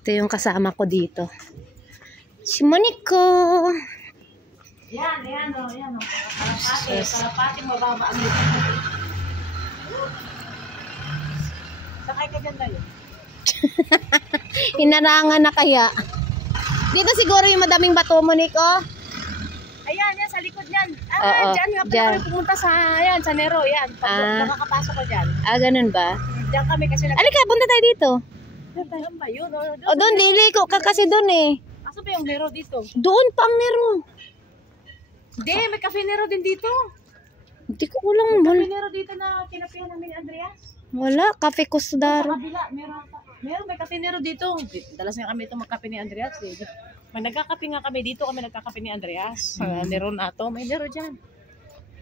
Ito yung kasama ko dito. Si Monico. Yan, o. Kalapati, mababa ang dito. Sakay ka dyan tayo. Hinarangan na kaya. Dito siguro yung madaming bato, Monico. Ayan, yan, sa likod niyan. Oo, Diyan nga pala kami pumunta sa Nero, yan. Pag makakapasok ko dyan. Ganun ba? Diyan kami kasi Alika, punta tayo dito. Diyan ba yun? Doon, lili ko ka kasi doon eh. Asa ba yung Nero dito? Doon pa ang Nero. Hindi, may cafe Nero din dito. Hindi ko ulang Cafe Nero dito na kinapihan namin ni Andreas. Wala, Cafe Costadaro. Sa kabila, meron may cafe Nero dito. Dalas nga kami ito magkape ni Andreas. May nagkakape nga kami dito, kami nagkakape ni Andreas. Nero na to, may Nero dyan.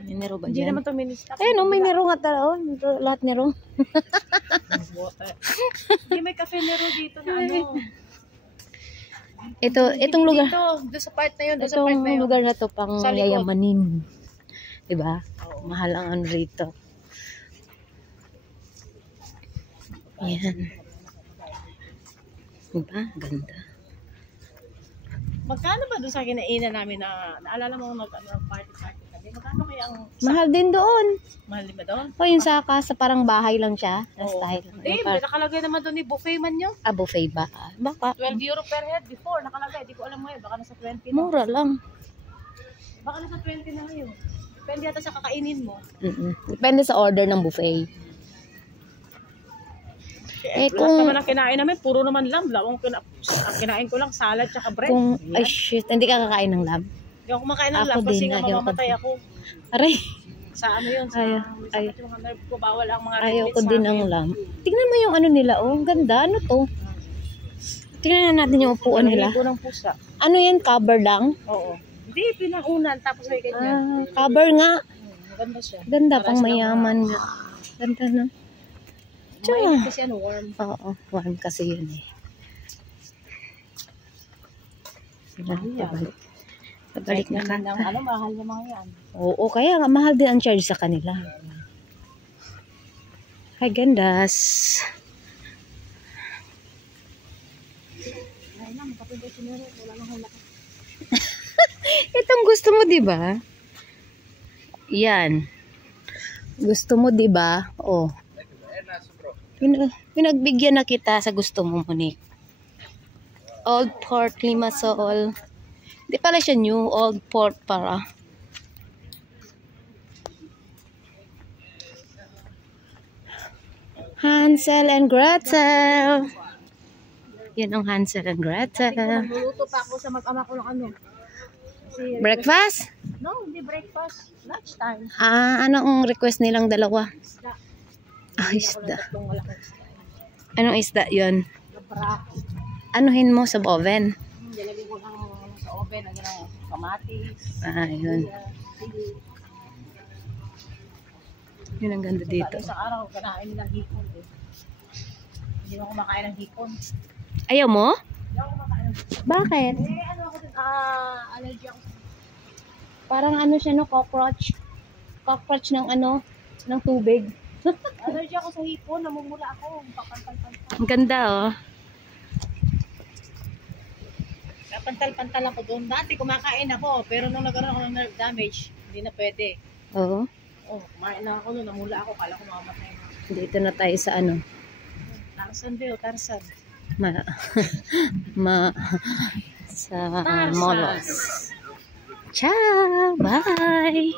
May Nero ba Hindi dyan? naman to ministop. Ayun, may Nero nga talaga. Lahat Nero. Hindi, may cafe Nero dito na ano. Itong lugar. Doon sa part na yun, Itong lugar na to pang Sa likod. yayamanin. Diba? Mahal ang ano rito. Ayan. Diba? Ganda. Magkano ba doon sa kinainan namin na naalala mo party kami? Magkano kaya ang Mahal din doon. mahal din ba doon? O yung sa parang bahay lang siya. Oo. Style. Eh, may nakalagay naman doon ni buffet man yun. Buffet ba? Baka. 12 euro per head before nakalagay. Di ko alam ngayon. Baka nasa 20 na. Mura lang. Baka nasa 20 na ngayon. Depende yata sa kakainin mo. Depende sa order ng buffet. Lahat naman ang kinain namin, puro naman lamb. Ang kinain ko lang, salad tsaka bread. Ay shit, hindi ka kakain ng lamb? Hindi ako kumakain ng Ako lamb kasi din, nga mamamatay ako. Aray. Sa ano yun, sa sakit yung mga nerve ko, bawal ang mga Ayoko din ng lamb. Tingnan mo yung ano nila, oh. Ang ganda. Ano to? Tingnan na natin yung upuan nila. Hipo ng pusa. Ano yan? Cover lang? Oo. Hindi, pinaunan, tapos may ganyan. Cover nga. Maganda siya. Ganda, pang mayaman nga. Ganda na. Mainit kasi ano, warm. Oo, warm kasi yun eh. Pabalik na ka. Ano, mahal na mga yan. Oo, kaya nga mahal din ang charge sa kanila. Hi, gandas. Itong gusto mo, di ba? Yan. Gusto mo, di ba? Oh. Pinagbigyan na kita sa gusto mo, Monique. Old Port Limassol. Hindi pala siya new. Old Port para. Hansel and Gretel. Yan ang Hansel and Gretel. Magluluto pa ako sa mag-ama ko ng ano. Breakfast? No, hindi breakfast. Lunchtime. Anong request nilang dalawa? Isda. Isda. Itong malaking isda. Anong isda yun? Labra. Anuhin mo sa oven? Nilagay ko ng sa oven, lagyan ng kamatis. Yun. Yun ang ganda dito. Isang araw, kanain nilang hipon. Hindi mo kumakain ng hipon. Ayaw mo? Hindi ako kumakain ng hipon. Bakit? Ano ako din, allergy ako. Parang ano siya, no? Cockroach. Cockroach ng ano? Ng tubig. Allergy ako sa hipon, namumula ako. Papantal-pantal. Ang ganda, oh. Pantal-pantal ako doon. Dati kumakain ako, pero nung nagkaroon ako ng nerve damage, hindi na pwede. Oo. Kumain na ako doon, namula ako, kala ko mamamatay na. Dito na tayo sa ano? Tarzan, Beo, Tarzan. Sa Molos. Ciao! Bye!